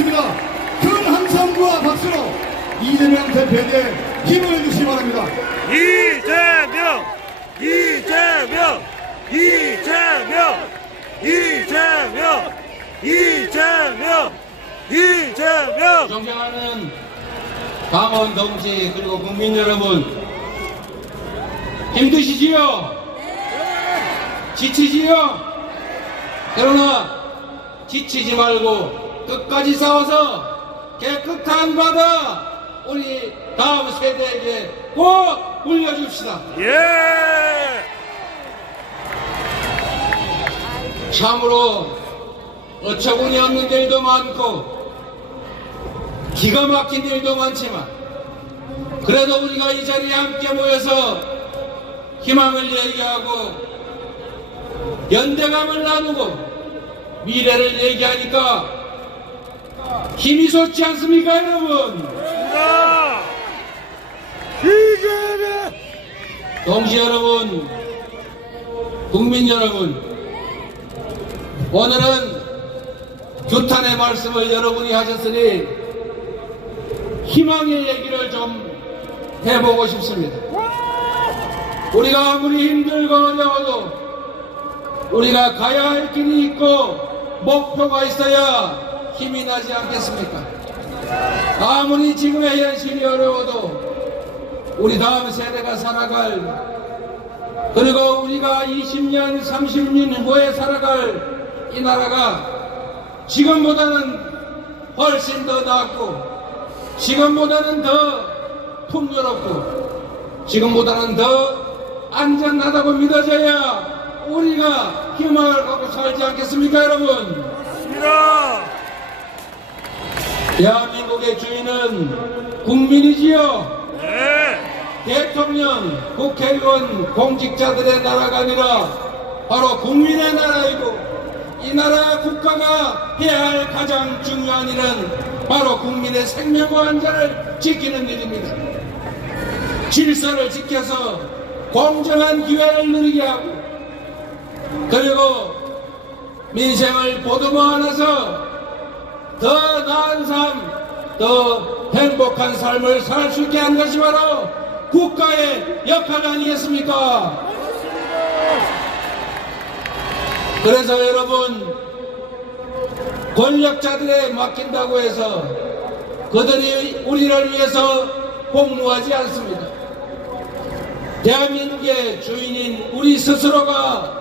하겠습니다. 큰 함성과 박수로 이재명 대표에게 힘을 주시기 바랍니다. 이재명! 이재명! 이재명! 이재명! 이재명! 이재명! 존경하는 강원 동지 그리고 국민 여러분, 힘드시지요? 지치지요? 그러나 지치지 말고 끝까지 싸워서 깨끗한 바다 우리 다음 세대에게 꼭 물려줍시다. 예! 참으로 어처구니 없는 일도 많고 기가 막힌 일도 많지만 그래도 우리가 이 자리에 함께 모여서 희망을 얘기하고 연대감을 나누고 미래를 얘기하니까 힘이 솟지 않습니까, 여러분? 이재명! 동지 여러분, 국민 여러분, 오늘은 규탄의 말씀을 여러분이 하셨으니 희망의 얘기를 좀 해보고 싶습니다. 우리가 아무리 힘들고 어려워도 우리가 가야 할 길이 있고 목표가 있어야 힘이 나지 않겠습니까? 아무리 지금의 현실이 어려워도 우리 다음 세대가 살아갈, 그리고 우리가 20년, 30년 후에 살아갈 이 나라가 지금보다는 훨씬 더 낫고 지금보다는 더 풍요롭고 지금보다는 더 안전하다고 믿어져야 우리가 희망을 갖고 살지 않겠습니까, 여러분? 맞습니다. 대한민국의 주인은 국민이지요. 네. 대통령, 국회의원, 공직자들의 나라가 아니라 바로 국민의 나라이고 이 나라 국가가 해야 할 가장 중요한 일은 바로 국민의 생명과 안전을 지키는 일입니다. 질서를 지켜서 공정한 기회를 누리게 하고 그리고 민생을 보듬어 안아서 더 나은 삶, 더 행복한 삶을 살 수 있게 한 것이 바로 국가의 역할 아니겠습니까? 그래서 여러분, 권력자들에 맡긴다고 해서 그들이 우리를 위해서 복무하지 않습니다. 대한민국의 주인인 우리 스스로가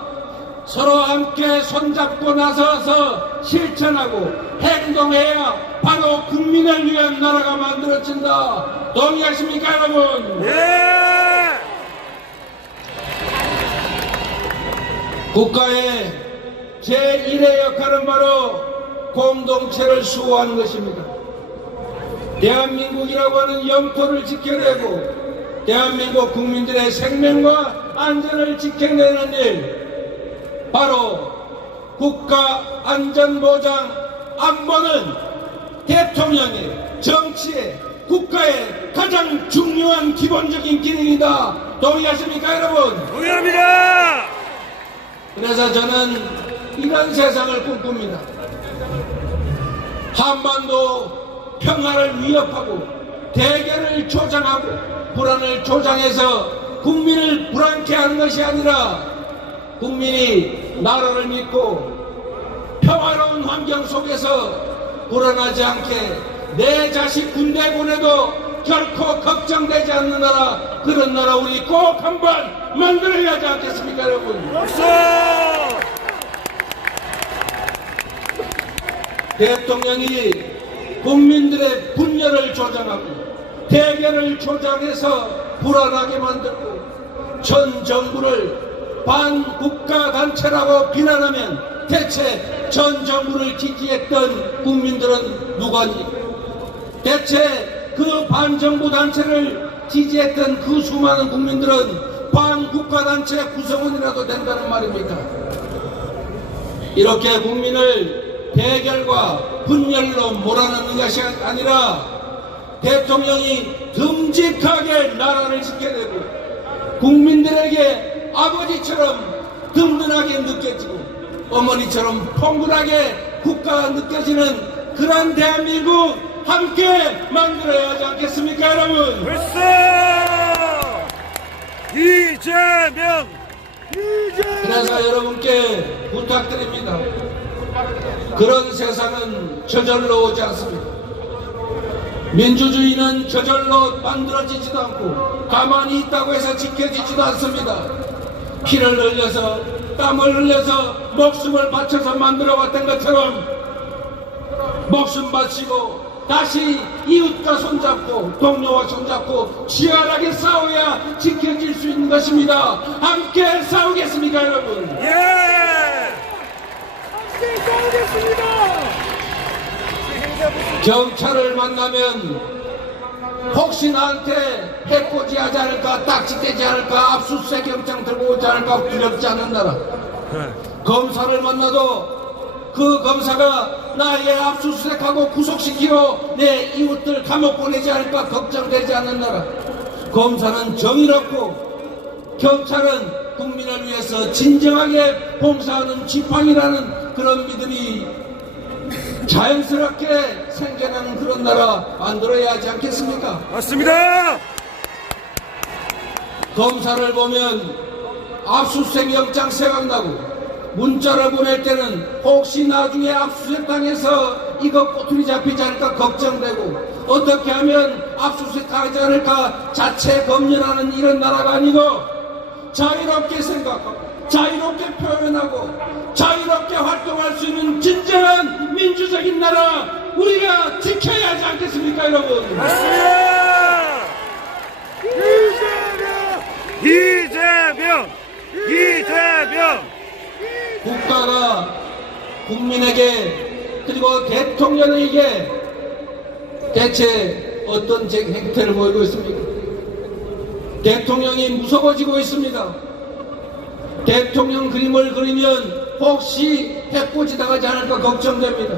서로 함께 손잡고 나서서 실천하고 행동해야 바로 국민을 위한 나라가 만들어진다. 동의하십니까, 여러분? 예! 국가의 제1의 역할은 바로 공동체를 수호하는 것입니다. 대한민국이라고 하는 영토를 지켜내고 대한민국 국민들의 생명과 안전을 지켜내는 일, 바로 국가안전보장 안보는 대통령의, 정치의, 국가의 가장 중요한 기본적인 기능이다. 동의하십니까, 여러분? 동의합니다. 그래서 저는 이런 세상을 꿈꿉니다. 한반도 평화를 위협하고 대결을 조장하고 불안을 조장해서 국민을 불안케 하는 것이 아니라 국민이 나라를 믿고 평화로운 환경 속에서 불안하지 않게 내 자식 군대 보내도 결코 걱정되지 않는 나라, 그런 나라 우리 꼭 한번 만들어야 하지 않겠습니까, 여러분? 박수! 대통령이 국민들의 분열을 조장하고 대결을 조장해서 불안하게 만들고 전 정부를 반국가단체라고 비난하면 대체 전 정부를 지지했던 국민들은 누구니? 대체 그 반정부 단체를 지지했던 그 수많은 국민들은 반국가단체 구성원이라도 된다는 말입니까? 이렇게 국민을 대결과 분열로 몰아넣는 것이 아니라 대통령이 듬직하게 나라를 지켜내고 국민들에게 아버지처럼 든든하게 느껴지고 어머니처럼 포근하게 국가가 느껴지는 그런 대한민국 함께 만들어야 하지 않겠습니까, 여러분? 불사 이재명 그래서 여러분께 부탁드립니다. 그런 세상은 저절로 오지 않습니다. 민주주의는 저절로 만들어지지도 않고 가만히 있다고 해서 지켜지지도 않습니다. 피를 흘려서 땀을 흘려서 목숨을 바쳐서 만들어왔던 것처럼 목숨 바치고 다시 이웃과 손잡고 동료와 손잡고 치열하게 싸워야 지켜질 수 있는 것입니다. 함께 싸우겠습니까, 여러분? 예 함께 싸우겠습니다. 경찰을 만나면 혹시 나한테 해코지하지 않을까, 딱지대지 않을까, 압수수색 영장 들고 오지 않을까 두렵지 않는 나라. 검사를 만나도 그 검사가 나의 압수수색하고 구속시키고 내 이웃들 감옥 보내지 않을까 걱정되지 않는 나라. 검사는 정의롭고 경찰은 국민을 위해서 진정하게 봉사하는 지팡이라는 그런 믿음이 자연스럽게 생겨나는 그런 나라 만들어야 하지 않겠습니까? 맞습니다. 검사를 보면 압수수색 영장 생각나고 문자를 보낼 때는 혹시 나중에 압수수색 당해서 이거 꼬투리 잡히지 않을까 걱정되고 어떻게 하면 압수수색 당하지 않을까 자체 검열하는 이런 나라가 아니고 자유롭게 생각하고 자유롭게 표현하고 자유롭게 활동할 수 있는 진정한 민주적인 나라 우리가 지켜야 하지 않겠습니까, 여러분? 맞습니다. 이재명 국가가 국민에게 그리고 대통령에게 대체 어떤 행태를 보이고 있습니까? 대통령이 무서워지고 있습니다. 대통령 그림을 그리면 혹시 해코지당하지 않을까 걱정됩니다.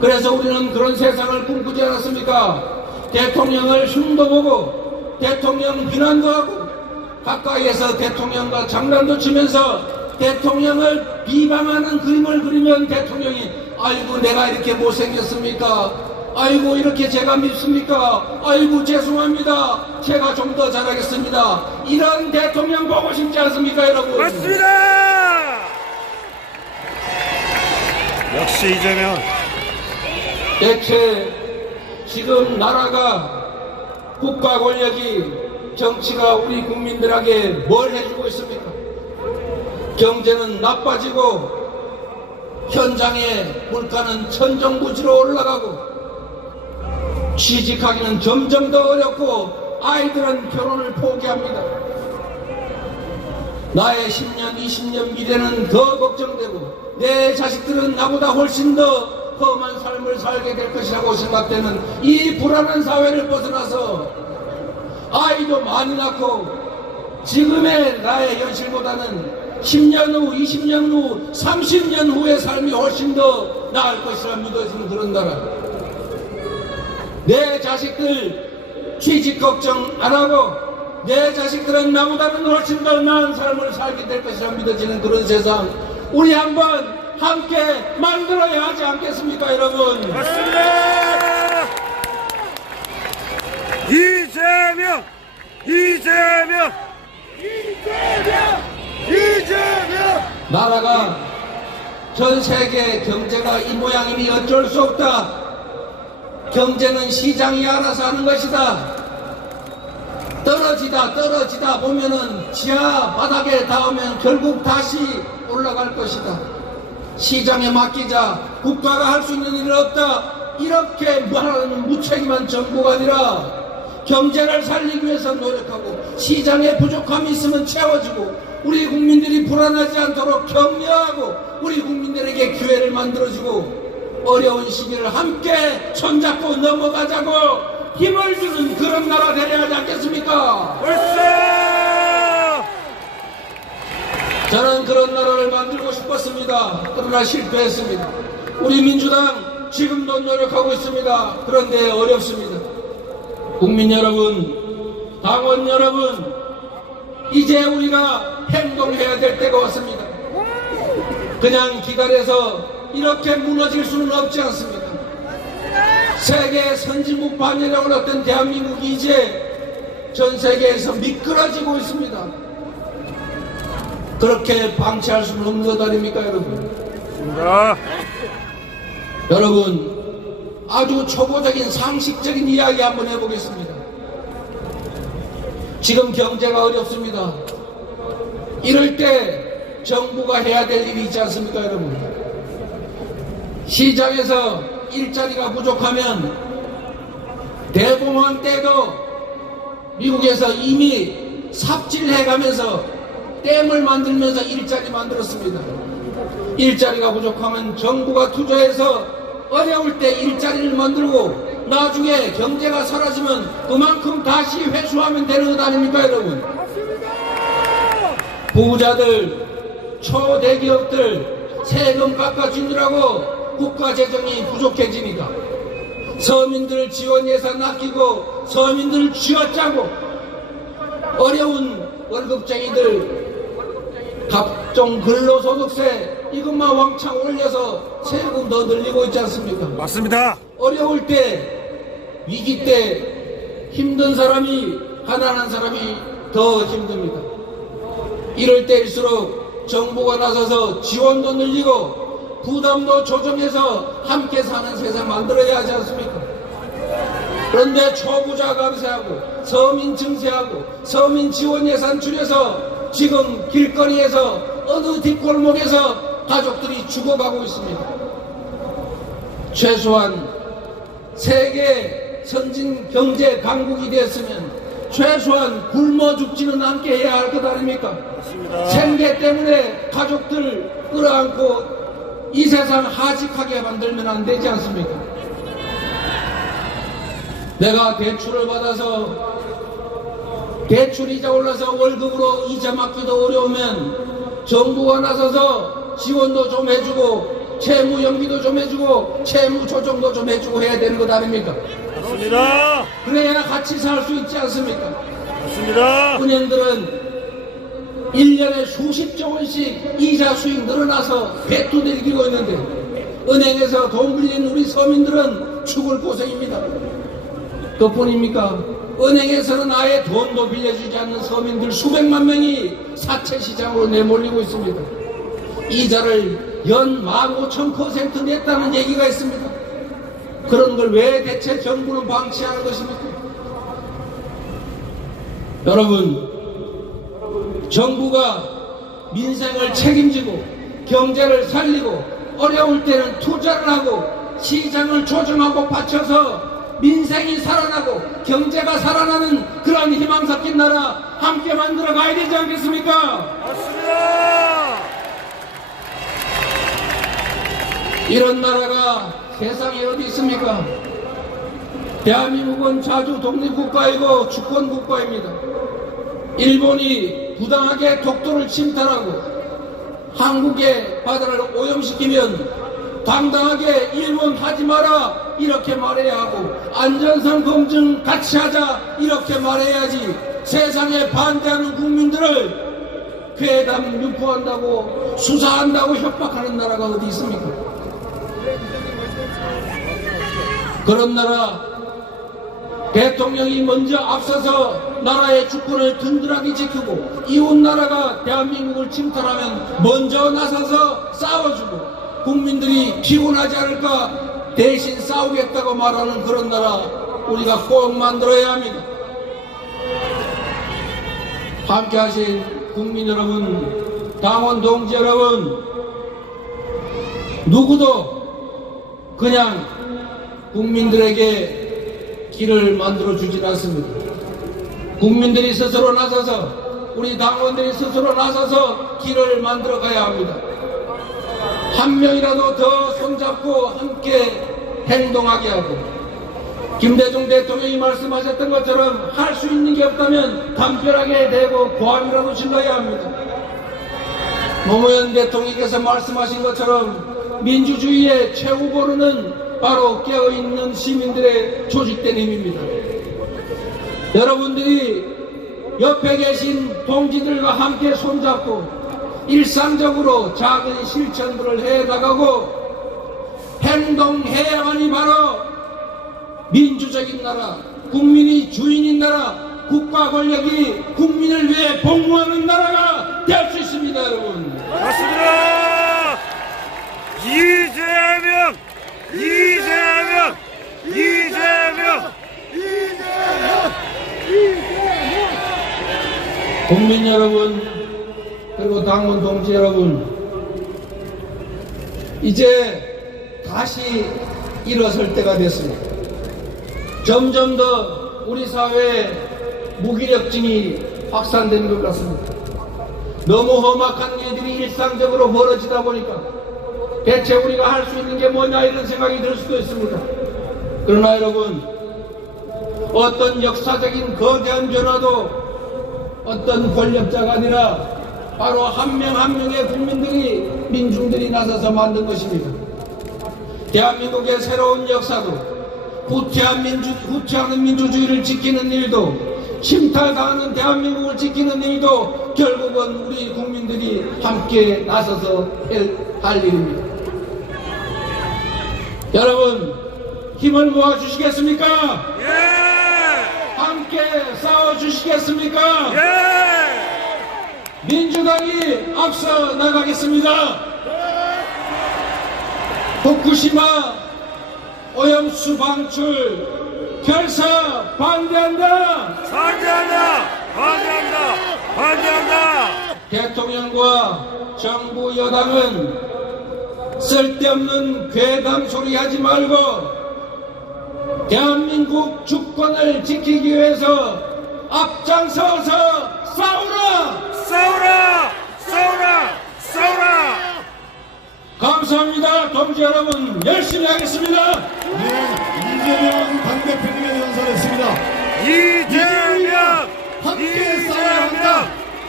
그래서 우리는 그런 세상을 꿈꾸지 않았습니까? 대통령을 흉도 보고 대통령 비난도 하고 가까이에서 대통령과 장난도 치면서 대통령을 비방하는 그림을 그리면 대통령이 아이고 내가 이렇게 못생겼습니까? 아이고 이렇게 제가 밉습니까? 아이고 죄송합니다. 제가 좀 더 잘하겠습니다. 이런 대통령 보고 싶지 않습니까, 여러분? 맞습니다. 역시 이재명. 대체 지금 나라가 국가 권력이 정치가 우리 국민들에게 뭘 해주고 있습니까? 경제는 나빠지고 현장의 물가는 천정부지로 올라가고 취직하기는 점점 더 어렵고 아이들은 결혼을 포기합니다. 나의 10년, 20년 미래는 더 걱정되고 내 자식들은 나보다 훨씬 더 험한 삶을 살게 될 것이라고 생각되는 이 불안한 사회를 벗어나서 아이도 많이 낳고 지금의 나의 현실보다는 10년 후, 20년 후, 30년 후의 삶이 훨씬 더 나을 것이라 믿어지는 그런 나라. 내 자식들 취직 걱정 안 하고 내 자식들은 나보다는 훨씬 더 나은 삶을 살게 될 것이라 믿어지는 그런 세상 우리 한번 함께 만들어야 하지 않겠습니까, 여러분? 맞습니다. 이재명 나라가 전 세계 경제가 이 모양이니 어쩔 수 없다. 경제는 시장이 알아서 하는 것이다. 떨어지다 보면은 지하 바닥에 닿으면 결국 다시 올라갈 것이다. 시장에 맡기자. 국가가 할 수 있는 일은 없다. 이렇게 말하는 무책임한 정부가 아니라 경제를 살리기 위해서 노력하고 시장에 부족함이 있으면 채워주고 우리 국민들이 불안하지 않도록 격려하고 우리 국민들에게 기회를 만들어주고 어려운 시기를 함께 손잡고 넘어가자고 힘을 주는 그런 나라 되어야 하지 않겠습니까? 불사 저는 그런 나라를 만들고 싶었습니다. 그러나 실패했습니다. 우리 민주당 지금도 노력하고 있습니다. 그런데 어렵습니다. 국민 여러분, 당원 여러분, 이제 우리가 행동해야 될 때가 왔습니다. 그냥 기다려서 이렇게 무너질 수는 없지 않습니다. 세계 선진국 반열에 올랐던 대한민국이 이제 전 세계에서 미끄러지고 있습니다. 그렇게 방치할 수는 없는 것 아닙니까, 여러분? 여러분, 아주 초보적인 상식적인 이야기 한번 해보겠습니다. 지금 경제가 어렵습니다. 이럴 때 정부가 해야 될 일이 있지 않습니까, 여러분? 시장에서 일자리가 부족하면 대공황 때도 미국에서 이미 삽질해가면서 댐을 만들면서 일자리 만들었습니다. 일자리가 부족하면 정부가 투자해서 어려울 때 일자리를 만들고 나중에 경제가 사라지면 그만큼 다시 회수하면 되는 것 아닙니까, 여러분? 부자들, 초대기업들 세금 깎아주느라고 국가 재정이 부족해지니까 서민들 지원 예산 아끼고 서민들 쥐어짜고 어려운 월급쟁이들 각종 근로소득세 이것만 왕창 올려서 세금 더 늘리고 있지 않습니까? 맞습니다. 어려울 때, 위기 때 힘든 사람이, 가난한 사람이 더 힘듭니다. 이럴 때일수록 정부가 나서서 지원도 늘리고 부담도 조정해서 함께 사는 세상 만들어야 하지 않습니까? 그런데 초부자 감세하고 서민 증세하고 서민 지원 예산 줄여서 지금 길거리에서 어느 뒷골목에서 가족들이 죽어가고 있습니다. 최소한 세계 선진 경제 강국이 됐으면 최소한 굶어 죽지는 않게 해야 할 것 아닙니까? 생계 때문에 가족들 끌어안고 이 세상 하직하게 만들면 안 되지 않습니까? 내가 대출을 받아서 대출 이자 올라서 월급으로 이자 맡기도 어려우면 정부가 나서서 지원도 좀 해주고 채무 연기도 좀 해주고 채무 조정도 좀 해주고 해야 되는 것 아닙니까? 맞습니다. 그래야 같이 살 수 있지 않습니까? 맞습니다. 은행들은 1년에 수십조 원씩 이자 수익 늘어나서 배투들이고 있는데 은행에서 돈 빌린 우리 서민들은 죽을 고생입니다. 그뿐입니까? 은행에서는 아예 돈도 빌려주지 않는 서민들 수백만 명이 사채시장으로 내몰리고 있습니다. 이자를 연 15,000% 냈다는 얘기가 있습니다. 그런 걸 왜 대체 정부는 방치하는 것입니까? 여러분, 정부가 민생을 책임지고 경제를 살리고 어려울 때는 투자를 하고 시장을 조정하고 받쳐서 민생이 살아나고 경제가 살아나는 그런 희망 섞인 나라 함께 만들어 가야 되지 않겠습니까? 맞습니다. 이런 나라가 세상에 어디 있습니까? 대한민국은 자주 독립국가이고 주권국가입니다. 일본이 부당하게 독도를 침탈하고 한국의 바다를 오염시키면 당당하게 일본 하지 마라 이렇게 말해야 하고 안전성 검증 같이 하자 이렇게 말해야지 세상에 반대하는 국민들을 괴담 유포한다고 수사한다고 협박하는 나라가 어디 있습니까? 그런 나라 대통령이 먼저 앞서서 나라의 주권을 든든하게 지키고 이웃 나라가 대한민국을 침탈하면 먼저 나서서 싸워주고 국민들이 피곤하지 않을까 대신 싸우겠다고 말하는 그런 나라 우리가 꼭 만들어야 합니다. 함께 하신 국민 여러분, 당원 동지 여러분, 누구도 그냥 국민들에게 길을 만들어 주질 않습니다. 국민들이 스스로 나서서 우리 당원들이 스스로 나서서 길을 만들어 가야 합니다. 한 명이라도 더 손잡고 함께 행동하게 하고 김대중 대통령이 말씀하셨던 것처럼 할 수 있는 게 없다면 담벼락에 대고 고함이라도 질러야 합니다. 노무현 대통령께서 말씀하신 것처럼 민주주의의 최후 보루는 바로 깨어있는 시민들의 조직된 힘입니다. 여러분들이 옆에 계신 동지들과 함께 손잡고 일상적으로 작은 실천들을 해나가고 행동해야만이 바로 민주적인 나라, 국민이 주인인 나라, 국가 권력이 국민을 위해 복무하는 나라가 될 수 있습니다, 여러분. 맞습니다. 이재명, 이재명, 이재명. 국민 여러분, 그리고 당원 동지 여러분, 이제 다시 일어설 때가 됐습니다. 점점 더 우리 사회에 무기력증이 확산되는 것 같습니다. 너무 험악한 일들이 일상적으로 벌어지다 보니까 대체 우리가 할 수 있는 게 뭐냐 이런 생각이 들 수도 있습니다. 그러나 여러분, 어떤 역사적인 거대한 변화도 어떤 권력자가 아니라 바로 한 명 한 명의 국민들이, 민중들이 나서서 만든 것입니다. 대한민국의 새로운 역사도 후퇴하는 민주주의를 지키는 일도, 침탈당하는 대한민국을 지키는 일도 결국은 우리 국민들이 함께 나서서 할 일입니다. 여러분, 힘을 모아 주시겠습니까? 예! 함께 싸워 주시겠습니까? 예! 민주당이 앞서 나가겠습니다. 후쿠시마 오염수 방출 결사 반대한다. 반대한다! 반대한다! 반대한다! 대통령과 정부 여당은 쓸데없는 괴담 소리 하지 말고 대한민국 주권을 지키기 위해서 앞장서서 싸우라! 싸우라! 싸우라! 싸우라! 감사합니다. 동지 여러분, 열심히 하겠습니다. 네, 이재명 당대표님의 연설했습니다. 이재명! 함께 싸워야 한다.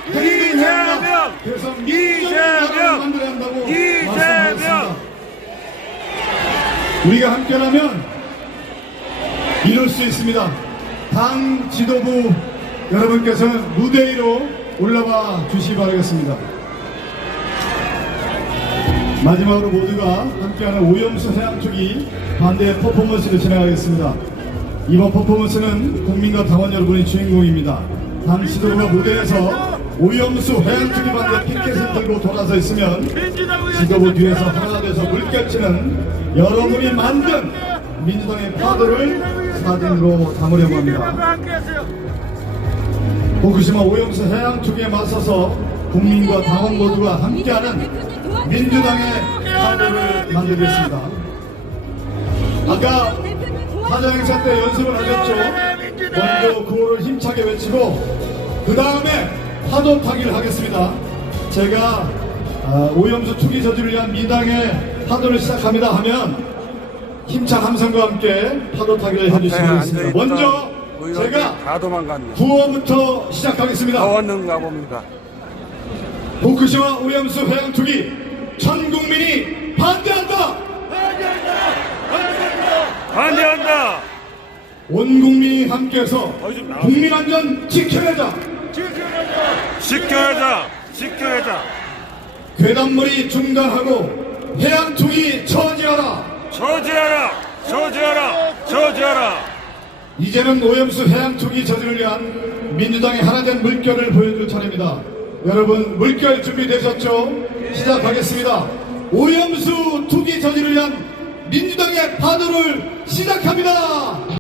이재명! 그래서 민주당을 만들어야 한다고 말씀하셨습니다. 우리가 함께라면 이룰 수 있습니다. 당 지도부 여러분께서는 무대 위로 올라와 주시기 바라겠습니다. 마지막으로 모두가 함께하는 오염수 해양투기 반대 퍼포먼스를 진행하겠습니다. 이번 퍼포먼스는 국민과 당원 여러분이 주인공입니다. 당 지도부가 무대에서 오염수 해양투기 반대 피켓을 들고 돌아서 있으면 지도부 뒤에서 하나 돼서 물결치는 여러분이 만든 민주당의 파도를 사진으로 담으려고 합니다. 후쿠시마 오염수 해양투기에 맞서서 국민과 당원 모두가 함께하는 민주당의 파도를 만들겠습니다. 아까 사자행사 때 연습을 하셨죠? 먼저 구호를 힘차게 외치고 그 다음에 파도 타기를 하겠습니다. 제가 오염수 투기 저지를 위한 민당의 파도를 시작합니다 하면 힘찬 함성과 함께 파도 타기를 해주시기 바랍니다. 먼저 제가 다 도망갔네. 구호부터 시작하겠습니다. 나왔는가 봅니다. 후쿠시마 오염수 해양 투기 전 국민이 반대한다. 반대한다! 온 국민이 함께해서 국민 안전 지켜내자. 지켜야자! 지켜야자! 괴담머리 중단하고 해양 투기 저지하라. 저지하라! 저지하라! 저지하라! 이제는 오염수 해양 투기 저지를 위한 민주당의 하나된 물결을 보여줄 차례입니다. 여러분 물결 준비되셨죠? 시작하겠습니다. 오염수 투기 저지를 위한 민주당의 파도를 시작합니다.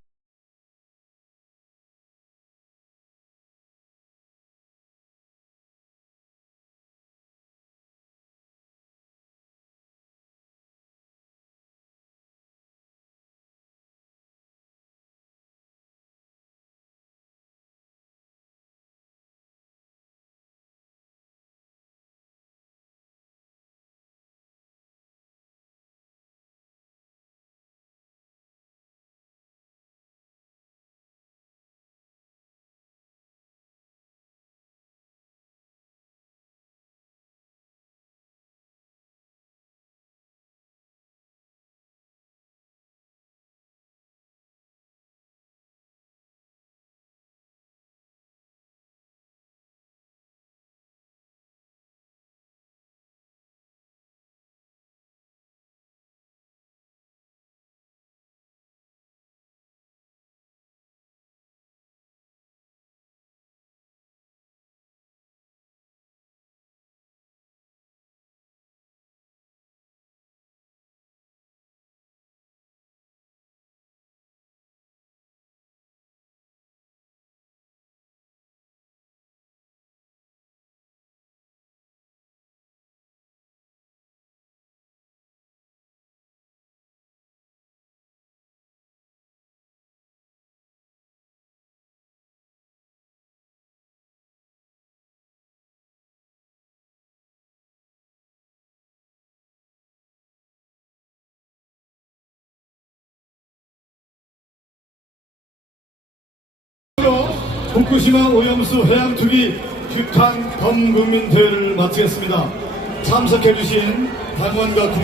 후쿠시마 오염수 해양투기 규탄 범국민대회를 마치겠습니다. 참석해주신 당원과